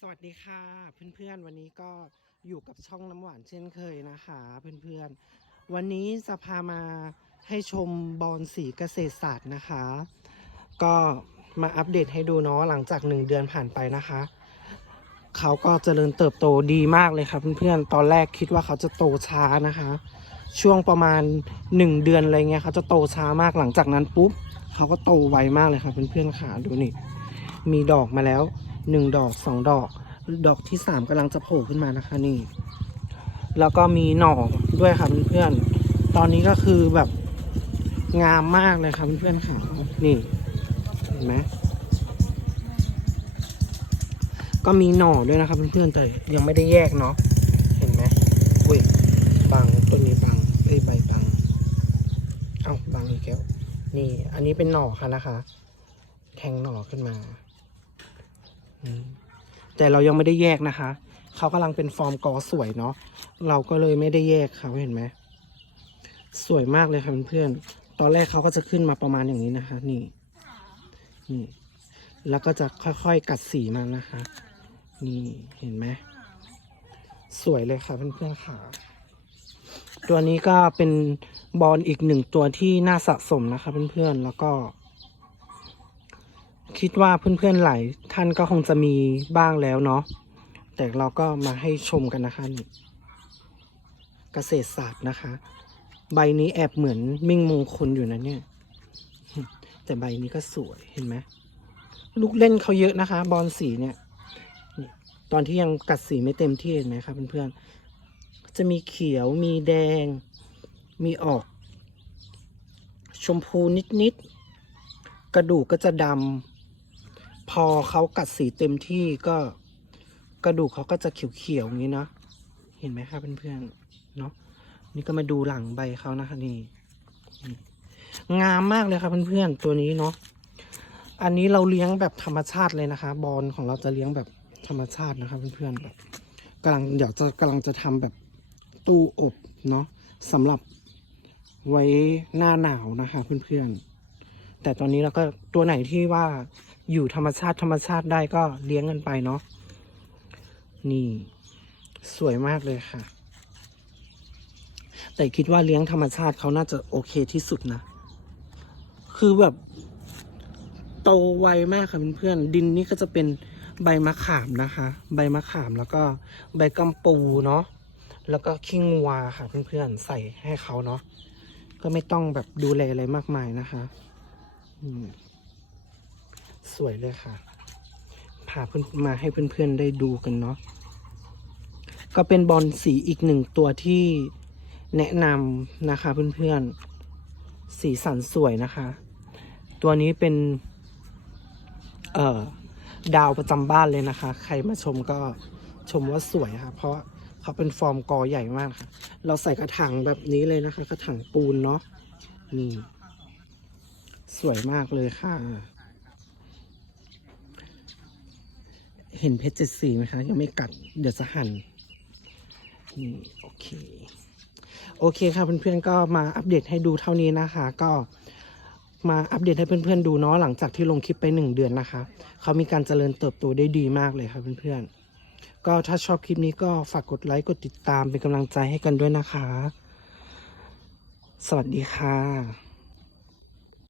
สวัสดีค่ะ เพื่อนๆ วันนี้ก็อยู่กับช่องน้ำหวานเช่นเคยนะคะ เพื่อนๆ วันนี้จะพามาให้ชมบอลสีเกษตรศาสตร์นะคะ ก็มาอัปเดตให้ดูเนาะหลังจากหนึ่งเดือนผ่านไปนะคะ เขาก็เจริญเติบโตดีมากเลยครับเพื่อนๆ ตอนแรกคิดว่าเขาจะโตช้านะคะ ช่วงประมาณหนึ่งเดือนอะไรเงี้ยเขาจะโตช้ามากหลังจากนั้นปุ๊บเขาก็โตไวมากเลยครับเพื่อนๆค่ะดูนี่มีดอกมาแล้ว หนึ่งดอกสองดอก ดอกที่สามกำลังจะโผล่ขึ้นมานะคะนี่ แล้วก็มีหน่อด้วยค่ะเพื่อนๆตอนนี้ก็คือแบบงามมากเลยค่ะเพื่อนๆค่ะนี่เห็นไหมก็มีหน่อด้วยนะครับเพื่อนๆแต่ยังไม่ได้แยกเนาะเห็นไหมอุ้ยบางต้นนี้บางเอ้ยใบบางเอ้าบางอีกแล้วนี่ อันนี้เป็นหน่อค่ะนะคะ แทงหน่อขึ้นมา แต่เรายังไม่ได้แยกนะคะ เขากำลังเป็นฟอร์มกอสวยเนาะเราก็เลยไม่ได้แยกเขาเห็นไหมสวยมากเลยค่ะเพื่อนๆตอนแรกเขาก็จะขึ้นมาประมาณอย่างนี้นะคะ นี่นี่แล้วก็จะค่อยๆกัดสีมันนะคะ นี่เห็นไหมสวยเลยค่ะเพื่อนๆค่ะตัวนี้ก็เป็นบอลอีกหนึ่งตัวที่น่าสะสมนะคะเพื่อนๆแล้วก็ คิดว่าเพื่อนๆหลายท่านก็คงจะมีบ้างแล้วเนาะแต่เราก็มาให้ชมกันนะคะนี่เกษตรศาสตร์นะคะ ใบนี้แอบเหมือนมิ่งมงคลอยู่นะเนี่ย แต่ใบนี้ก็สวยเห็นไหมลูกเล่นเขาเยอะนะคะ บอลสีเนี่ยตอนที่ยังกัดสีไม่เต็มที่เห็นไหมครับเพื่อนๆจะมีเขียวมีแดง มีออก ชมพูนิดๆกระดูกก็จะดำ พอเขากัดสีเต็มที่ก็กระดูกเขาก็จะเขียวๆอย่างนี้เนาะเห็นไหมครับเพื่อนๆเนาะนี่ก็มาดูหลังใบเขานะคะนี่งามมากเลยครับเพื่อนๆตัวนี้เนาะอันนี้เราเลี้ยงแบบธรรมชาติเลยนะคะ บอลของเราจะเลี้ยงแบบธรรมชาตินะครับเพื่อนๆแบบกำลังเดี๋ยวจะกำลังจะทำแบบตู้อบเนาะสำหรับไว้หน้าหนาวนะคะเพื่อนๆแต่ตอนนี้เราก็ตัวไหนที่ว่า อยู่ธรรมชาติธรรมชาติได้ก็เลี้ยงกันไปเนาะนี่ สวยมากเลยค่ะ แต่คิดว่าเลี้ยงธรรมชาติเขาน่าจะโอเคที่สุดนะ คือแบบโตไวมากค่ะเพื่อนๆดินนี่ก็จะเป็นใบมะขามนะคะ ใบมะขามแล้วก็ใบกำปูเนาะแล้วก็ขี้งัวค่ะเพื่อนๆใส่ให้เขาเนาะก็ไม่ต้องแบบดูแลอะไรมากมายนะคะ อืม สวยเลยค่ะพาเพื่อนมาให้เพื่อนๆได้ดูกันเนาะก็เป็นบอลสีอีกหนึ่งตัวที่แนะนำนะคะเพื่อนๆสีสันสวยนะคะ ตัวนี้เป็น เอ่อดาวประจำบ้านเลยนะคะ ใครมาชมก็ชมว่าสวยค่ะ เพราะเขาเป็นฟอร์มกอใหญ่มากค่ะ เราใส่กระถางแบบนี้เลยนะคะ กระถางปูนเนาะนี่ สวยมากเลยค่ะ เห็นเพชรเจ็ดสีไหมคะ ยังไม่กัด เดี๋ยวจะหั่นนี่โอเค โอเคค่ะเพื่อนๆก็มาอัปเดตให้ดูเท่านี้นะคะ ก็มาอัปเดตให้เพื่อนๆดูเนาะหลังจากที่ลงคลิปไปหนึ่งเดือนนะคะ เขามีการเจริญเติบโตได้ดีมากเลยครับเพื่อนๆ ก็ถ้าชอบคลิปนี้ก็ฝากกดไลค์กดติดตามเป็นกำลังใจให้กันด้วยนะคะ สวัสดีค่ะ